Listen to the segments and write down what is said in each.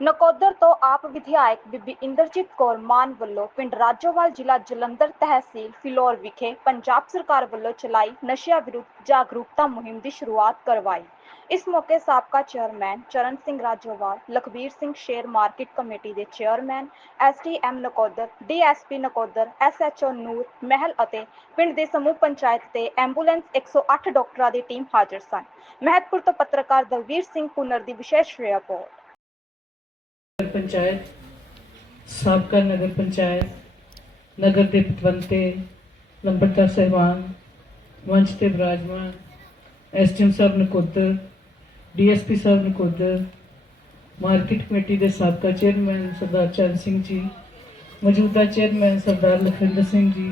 ਨਕੋਦਰ ਤੋਂ ਆਪ ਵਿਧਾਇਕ ਬੀਬੀ ਇੰਦਰਜੀਤ ਕੌਰ ਮਾਨ ਵੱਲੋਂ ਪਿੰਡ ਰਾਜੋਵਾਲ ਜ਼ਿਲ੍ਹਾ ਜਲੰਧਰ ਤਹਿਸੀਲ ਫਿਲੌਰ ਵਿਖੇ ਪੰਜਾਬ ਸਰਕਾਰ ਵੱਲੋਂ ਚਲਾਈ ਨਸ਼ਿਆਂ ਵਿਰੁੱਧ ਜਾਗਰੂਕਤਾ ਮੁਹਿੰਮ ਦੀ ਸ਼ੁਰੂਆਤ ਕਰਵਾਈ। ਇਸ ਮੌਕੇ ਸਾਬਕਾ chairman Charan Singh ਰਾਜੋਵਾਲ, Lakhbir Singh Sher market committee ਦੇ chairman SDM Nakodar DSP Nakodar SHO Noor Mahal ਅਤੇ ਪਿੰਡ ਦੇ ਸਮੂਹ ਪੰਚਾਇਤ ਤੇ ਐਂਬੂਲੈਂਸ 108 ਡਾਕਟਰਾਂ ਦੀ ਟੀਮ ਹਾਜ਼ਰ ਸਨ। ਮਹਿਤਪੁਰ ਤੋਂ ਪੱਤਰਕਾਰ ਦਲਵੀਰ ਸਿੰਘ ਪੁਨਰ ਦੀ ਵਿਸ਼ੇਸ਼ ਰਿਪੋਰਟ। ਨਗਰ ਪੰਚਾਇਤ, ਸਾਬਕਾ ਨਗਰ ਪੰਚਾਇਤ, ਨਗਰ ਦੇ ਪਤਵੰਤੇ, ਲੰਬੜਦਾਰ ਸਹਿਬਾਨ ਮੰਚ ਤੇ ਬਿਰਾਜਮਾਨ ਐਸਟੀਐਮ ਸਾਹਿਬ ਨਕੋਦਰ, ਡੀਐਸਪੀ ਸਾਹਿਬ ਨਕੋਦਰ, ਮਾਰਕੀਟ ਕਮੇਟੀ ਦੇ ਸਾਬਕਾ ਚੇਅਰਮੈਨ ਸਰਦਾਰ ਚਰਨ ਸਿੰਘ ਜੀ, ਮੌਜੂਦਾ ਚੇਅਰਮੈਨ ਸਰਦਾਰ ਲਖਵਿੰਦਰ ਸਿੰਘ ਜੀ,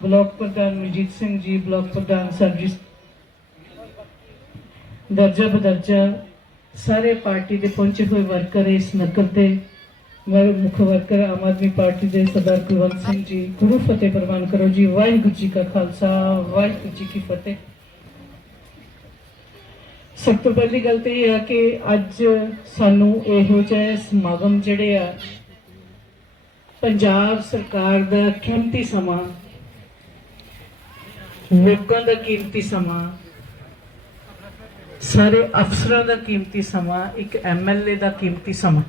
ਬਲਾਕ ਪ੍ਰਧਾਨ ਮਨਜੀਤ ਸਿੰਘ ਜੀ, ਬਲਾਕ ਪ੍ਰਧਾਨ ਸਰਜੀਤ ਦਰਜਾ ਬਦਰਜਾ ਸਾਰੇ ਪਾਰਟੀ ਦੇ ਪਹੁੰਚੇ ਹੋਏ ਵਰਕਰ ਇਸ ਨਗਰ ਦੇ ਮੁੱਖ ਵਰਕਰ ਆਮ ਆਦਮੀ ਪਾਰਟੀ ਦੇ ਸਰਦਾਰ ਕੁਲਵੰਤ ਸਿੰਘ ਜੀ, ਗੁਰੂ ਫਤਿਹ ਪ੍ਰਵਾਨ ਕਰੋ ਜੀ, ਵਾਹਿਗੁਰੂ ਜੀ ਕਾ ਖਾਲਸਾ, ਵਾਹਿਗੁਰੂ ਜੀ ਕੀ ਫਤਿਹ। ਸਭ ਤੋਂ ਪਹਿਲੀ ਗੱਲ ਤੇ ਇਹ ਆ ਕਿ ਅੱਜ ਸਾਨੂੰ ਇਹੋ ਜਿਹੇ ਸਮਾਗਮ ਜਿਹੜੇ ਆ, ਪੰਜਾਬ ਸਰਕਾਰ ਦਾ ਕੀਮਤੀ ਸਮਾਂ, ਲੋਕਾਂ ਦਾ ਕੀਮਤੀ ਸਮਾਂ ਸਾਰੇ ਅਫਸਰਾਂ ਦਾ ਕੀਮਤੀ ਸਮਾਂ, ਇੱਕ ਐਮਐਲਏ ਦਾ ਕੀਮਤੀ ਸਮਾਂ।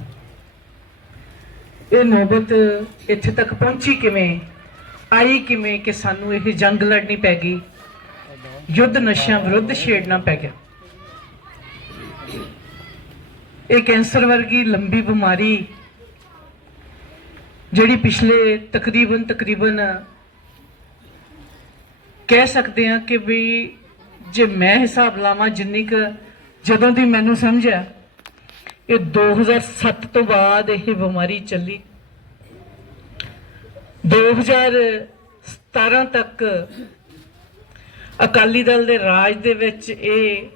ਇਹ ਨੌਬਤ ਇੱਥੇ ਤੱਕ ਪਹੁੰਚੀ ਕਿਵੇਂ? ਆਈ ਕਿਵੇਂ ਕਿ ਸਾਨੂੰ ਇਹ ਜੰਗ ਲੜਨੀ ਪੈ ਗਈ? ਯੁੱਧ ਨਸ਼ਿਆਂ ਵਿਰੁੱਧ ਛੇੜਨਾ ਪੈ ਗਿਆ। ਇਹ ਕੈਂਸਰ ਵਰਗੀ ਲੰਬੀ ਬਿਮਾਰੀ, ਜਿਹੜੀ ਪਿਛਲੇ ਤਕਰੀਬਨ ਤਕਰੀਬਨ ਕਹਿ ਸਕਦੇ ਹਾਂ ਕਿ ਵੀ ਜੇ ਮੈਂ ਹਿਸਾਬ ਲਾਵਾਂ ਜਿੰਨੀ ਕੁ ਜਦੋਂ ਦੀ ਮੈਨੂੰ ਸਮਝਿਆ ਇਹ 2007 ਤੋਂ ਬਾਅਦ ਇਹ ਬਿਮਾਰੀ ਚੱਲੀ। 2017 ਤੱਕ ਅਕਾਲੀ ਦਲ ਦੇ ਰਾਜ ਦੇ ਵਿੱਚ ਇਹ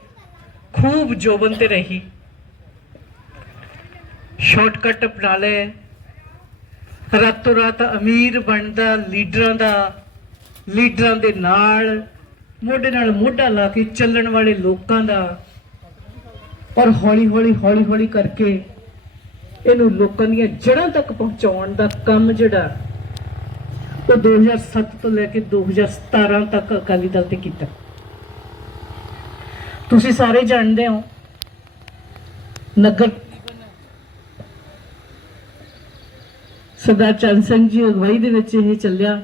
ਖੂਬ ਜੋਬਨ ਤੇ ਰਹੀ। ਸ਼ਾਰਟਕਟ ਅਪਣਾ ਲਏ। ਰਾਤੋਂ ਰਾਤ ਅਮੀਰ ਬਣਦਾ, ਲੀਡਰਾਂ ਦਾ, ਲੀਡਰਾਂ ਦੇ ਨਾਲ ਮੋਢੇ ਨਾਲ ਮੋਢਾ ਲਾ ਕੇ ਚੱਲਣ ਵਾਲੇ ਲੋਕਾਂ ਦਾ। ਔਰ ਹੌਲੀ ਹੌਲੀ ਹੌਲੀ ਹੌਲੀ ਕਰਕੇ ਇਹਨੂੰ ਲੋਕਾਂ ਦੀਆਂ ਜੜ੍ਹਾਂ ਤੱਕ ਪਹੁੰਚਾਉਣ ਦਾ ਕੰਮ ਜਿਹੜਾ ਉਹ 2007 ਤੋਂ ਲੈ ਕੇ 2017 ਤੱਕ ਅਕਾਲੀ ਦਲ ਤੇ ਕੀਤਾ। ਤੁਸੀਂ ਸਾਰੇ ਜਾਣਦੇ ਹੋ, ਨਗਰ ਸਰਦਾਰ ਚੰਦ ਸਿੰਘ ਜੀ ਅਗਵਾਈ ਦੇ ਵਿੱਚ ਇਹ ਚੱਲਿਆ।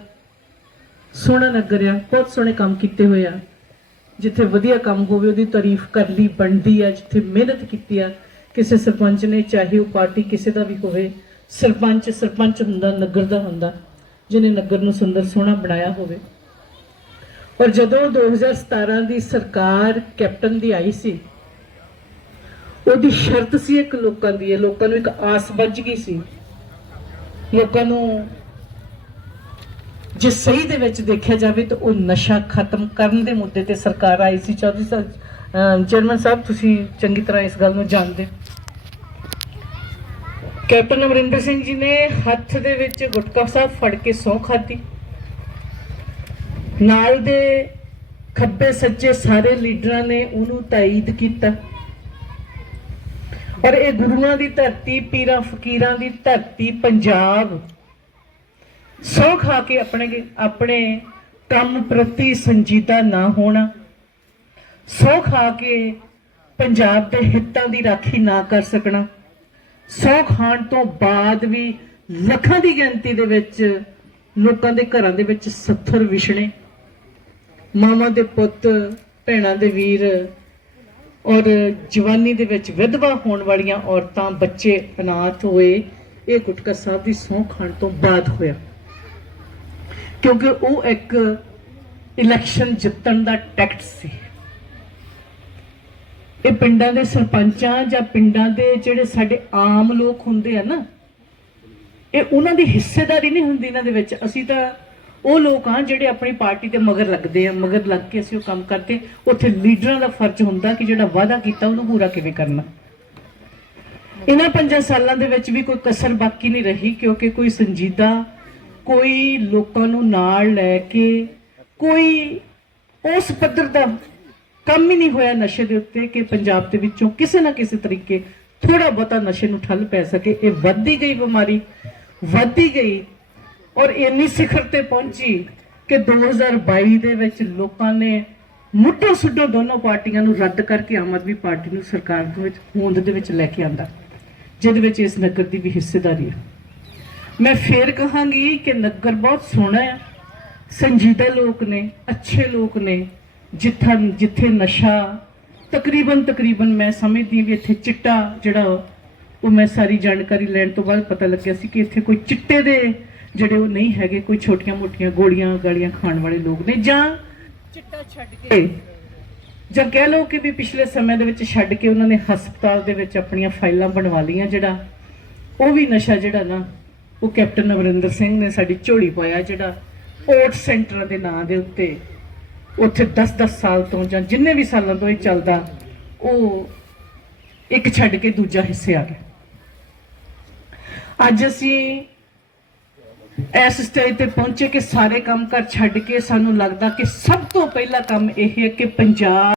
ਸੋਹਣਾ ਨਗਰ ਆ ਬਹੁਤ ਸੋਹਣੇ ਕੰਮ ਕੀਤੇ ਹੋਏ ਆ। ਜਿੱਥੇ ਵਧੀਆ ਕੰਮ ਹੋਵੇ, ਉਹਦੀ ਤਾਰੀਫ ਕਰਨੀ ਬਣਦੀ ਆ, ਜਿੱਥੇ ਮਿਹਨਤ ਕੀਤੀ ਆ, ਕਿਸੇ ਸਰਪੰਚ ਨੇ, ਚਾਹੇ ਉਹ ਪਾਰਟੀ ਕਿਸੇ ਦਾ ਵੀ ਹੋਵੇ, ਸਰਪੰਚ ਸਰਪੰਚ ਹੁੰਦਾ, ਨਗਰ ਦਾ ਹੁੰਦਾ, ਜਿਹਨੇ ਨਗਰ ਨੂੰ ਸੁੰਦਰ ਸੋਹਣਾ ਬਣਾਇਆ ਹੋਵੇ। ਪਰ ਜਦੋਂ 2017 ਦੀ ਸਰਕਾਰ ਕੈਪਟਨ ਦੀ ਆਈ ਸੀ, ਉਹਦੀ ਸ਼ਰਤ ਸੀ ਇੱਕ ਲੋਕਾਂ ਦੀ, ਇਹ ਲੋਕਾਂ ਨੂੰ ਇੱਕ ਆਸ ਬੱਝ ਗਈ ਸੀ। ਲੋਕਾਂ ਨੂੰ ਜੇ ਸਹੀ ਦੇ ਵਿੱਚ ਦੇਖਿਆ ਜਾਵੇ ਤਾਂ ਉਹ ਨਸ਼ਾ ਖਤਮ ਕਰਨ ਦੇ ਮੁੱਦੇ ਤੇ ਸਰਕਾਰ ਆਈ ਸੀ। ਚੌਧਰੀ ਸਾਹਿਬ ਚੇਅਰਮੈਨ ਸਾਹਿਬ, ਤੁਸੀਂ ਚੰਗੀ ਤਰ੍ਹਾਂ ਇਸ ਗੱਲ ਨੂੰ ਜਾਣਦੇ ਕੈਪਟਨ ਅਮਰਿੰਦਰ ਸਿੰਘ ਜੀ ਨੇ ਹੱਥ ਦੇ ਵਿੱਚ ਗੁਟਕਾ ਸਾਹਿਬ ਫੜ ਕੇ ਸੌਂ ਖਾਧੀ। ਨਾਲ ਦੇ ਖੱਬੇ ਸੱਜੇ ਸਾਰੇ ਲੀਡਰਾਂ ਨੇ ਉਹਨੂੰ ਤਾਇਦ ਕੀਤਾ। ਔਰ ਇਹ ਗੁਰੂਆਂ ਦੀ ਧਰਤੀ, ਪੀਰਾਂ, ਫਕੀਰਾਂ ਦੀ ਧਰਤੀ, ਪੰਜਾਬ ਸੌ ਖਾ ਕੇ ਆਪਣੇ ਆਪਣੇ ਕੰਮ ਪ੍ਰਤੀ ਸੰਜੀਦਾ ਨਾ ਹੋਣਾ। ਸੌ ਖਾ ਕੇ ਪੰਜਾਬ ਦੇ ਹਿੱਤਾਂ ਦੀ ਰਾਖੀ ਨਾ ਕਰ ਸਕਣਾ। ਸੌ ਖਾਣ ਤੋਂ ਬਾਅਦ ਵੀ ਲੱਖਾਂ ਦੀ ਗਿਣਤੀ ਦੇ ਵਿੱਚ ਲੋਕਾਂ ਦੇ ਘਰਾਂ ਦੇ ਵਿੱਚ ਸੱਥਰ ਵਿਛਣੇ। ਮਾਵਾਂ ਦੇ ਪੁੱਤ, ਭੈਣਾਂ ਦੇ ਵੀਰ ਔਰ ਜਵਾਨੀ ਦੇ ਵਿੱਚ ਵਿਧਵਾ ਹੋਣ ਵਾਲੀਆਂ ਔਰਤਾਂ, ਬੱਚੇ ਅਨਾਥ ਹੋਏ, ਇਹ ਗੁਟਕਾ ਸਾਹਿਬ ਦੀ ਸਹੁੰ ਖਾਣ ਤੋਂ ਬਾਅਦ ਹੋਇਆ। ਕਿਉਂਕਿ ਉਹ ਇੱਕ ਇਲੈਕਸ਼ਨ ਜਿੱਤਣ ਦਾ ਟੈਕਟ ਸੀ। ਇਹ ਪਿੰਡਾਂ ਦੇ ਸਰਪੰਚਾਂ ਜਾਂ ਪਿੰਡਾਂ ਦੇ ਜਿਹੜੇ ਸਾਡੇ ਆਮ ਲੋਕ ਹੁੰਦੇ ਆ ਨਾ, ਇਹ ਉਹਨਾਂ ਦੀ ਹਿੱਸੇਦਾਰੀ ਨਹੀਂ ਹੁੰਦੀ ਇਹਨਾਂ ਦੇ ਵਿੱਚ। ਅਸੀਂ ਤਾਂ ਉਹ ਲੋਕ ਆ ਜਿਹੜੇ ਆਪਣੀ ਪਾਰਟੀ ਦੇ ਮਗਰ ਲੱਗਦੇ ਆ, ਮਗਰ ਲੱਗ ਕੇ ਅਸੀਂ ਉਹ ਕੰਮ ਕਰਦੇ ਉੱਥੇ ਲੀਡਰਾਂ ਦਾ ਫਰਜ਼ ਹੁੰਦਾ ਕਿ ਜਿਹੜਾ ਵਾਅਦਾ ਕੀਤਾ ਉਹਨੂੰ ਪੂਰਾ ਕਿਵੇਂ ਕਰਨਾ। ਇਹਨਾਂ ਪੰਜਾਂ ਸਾਲਾਂ ਦੇ ਵਿੱਚ ਵੀ ਕੋਈ ਕਸਰ ਬਾਕੀ ਨਹੀਂ ਰਹੀ ਕਿਉਂਕਿ ਕੋਈ ਸੰਜੀਦਾ ਕੋਈ ਲੋਕਾਂ ਨੂੰ ਨਾਲ ਲੈ ਕੇ ਕੋਈ ਉਸ ਪੱਧਰ ਦਾ ਕੰਮ ਹੀ ਨਹੀਂ ਹੋਇਆ ਨਸ਼ੇ ਦੇ ਉੱਤੇ ਕਿ ਪੰਜਾਬ ਦੇ ਵਿੱਚੋਂ ਕਿਸੇ ਨਾ ਕਿਸੇ ਤਰੀਕੇ ਥੋੜਾ ਬਹੁਤਾ ਨਸ਼ੇ ਨੂੰ ਠੱਲ ਪੈ ਸਕੇ। ਇਹ ਵੱਧਦੀ ਗਈ ਬਿਮਾਰੀ, ਵੱਧਦੀ ਗਈ ਔਰ ਇੰਨੀ ਸਿਖਰ ਤੇ ਪਹੁੰਚੀ ਕਿ 2022 ਦੇ ਵਿੱਚ ਲੋਕਾਂ ਨੇ ਮੁੱਢੋਂ ਸੁੱਢੋਂ ਦੋਨੋਂ ਪਾਰਟੀਆਂ ਨੂੰ ਰੱਦ ਕਰਕੇ ਆਮ ਆਦਮੀ ਪਾਰਟੀ ਨੂੰ ਸਰਕਾਰ ਦੇ ਵਿੱਚ, ਹੋਂਦ ਦੇ ਵਿੱਚ ਲੈ ਕੇ ਆਂਦਾ, ਜਿਹਦੇ ਵਿੱਚ ਇਸ ਨਗਰ ਦੀ ਵੀ ਹਿੱਸੇਦਾਰੀ ਹੈ। ਮੈਂ ਫੇਰ ਕਹਾਂਗੀ ਕਿ ਨਗਰ ਬਹੁਤ ਸੋਹਣਾ ਹੈ। ਸੰਜੀਦਾ ਲੋਕ ਨੇ ਅੱਛੇ ਲੋਕ ਨੇ ਜਿੱਥਾ ਜਿੱਥੇ ਨਸ਼ਾ ਤਕਰੀਬਨ ਤਕਰੀਬਨ ਮੈਂ ਸਮਝਦੀ ਹਾਂ ਵੀ ਇੱਥੇ ਚਿੱਟਾ ਜਿਹੜਾ ਉਹ ਮੈਂ ਸਾਰੀ ਜਾਣਕਾਰੀ ਲੈਣ ਤੋਂ ਬਾਅਦ ਪਤਾ ਲੱਗਿਆ ਸੀ ਕਿ ਇੱਥੇ ਕੋਈ ਚਿੱਟੇ ਦੇ ਜਿਹੜੇ ਉਹ ਨਹੀਂ ਹੈਗੇ ਕੋਈ ਛੋਟੀਆਂ-ਮੋਟੀਆਂ ਗੋਲੀਆਂ ਗਾਲੀਆਂ ਖਾਣ ਵਾਲੇ ਲੋਕ ਨੇ ਜਾਂ ਚਿੱਟਾ ਛੱਡ ਕੇ। ਜਾਂ ਕਹਿ ਲਓ ਕਿ ਵੀ ਪਿਛਲੇ ਸਮੇਂ ਦੇ ਵਿੱਚ ਛੱਡ ਕੇ ਉਹਨਾਂ ਨੇ ਹਸਪਤਾਲ ਦੇ ਵਿੱਚ ਆਪਣੀਆਂ ਫਾਈਲਾਂ ਬਣਵਾ ਲਈਆਂ ਜਿਹੜਾ ਉਹ ਵੀ ਨਸ਼ਾ ਜਿਹੜਾ ਨਾ ਉਹ ਕੈਪਟਨ ਅਮਰਿੰਦਰ ਸਿੰਘ ਨੇ ਸਾਡੀ ਝੋਲੀ ਪਾਇਆ ਜਿਹੜਾ ਪੋਰਟ ਸੈਂਟਰ ਦੇ ਨਾਂ ਦੇ ਉੱਤੇ ਉੱਥੇ 10-10 ਸਾਲ ਤੋਂ ਜਾਂ ਜਿੰਨੇ ਵੀ ਸਾਲਾਂ ਤੋਂ ਇਹ ਚੱਲਦਾ, ਉਹ ਇੱਕ ਛੱਡ ਕੇ ਦੂਜਾ ਹਿੱਸੇ ਆ ਗਿਆ। ਅੱਜ ਅਸੀਂ ਇਸ ਸਟੇਜ ਤੇ ਪਹੁੰਚੇ ਕਿ ਸਾਰੇ ਕੰਮ ਕਰ ਛੱਡ ਕੇ ਸਾਨੂੰ ਲੱਗਦਾ ਕਿ ਸਭ ਤੋਂ ਪਹਿਲਾ ਕੰਮ ਇਹ ਹੈ ਕਿ ਪੰਜਾਬ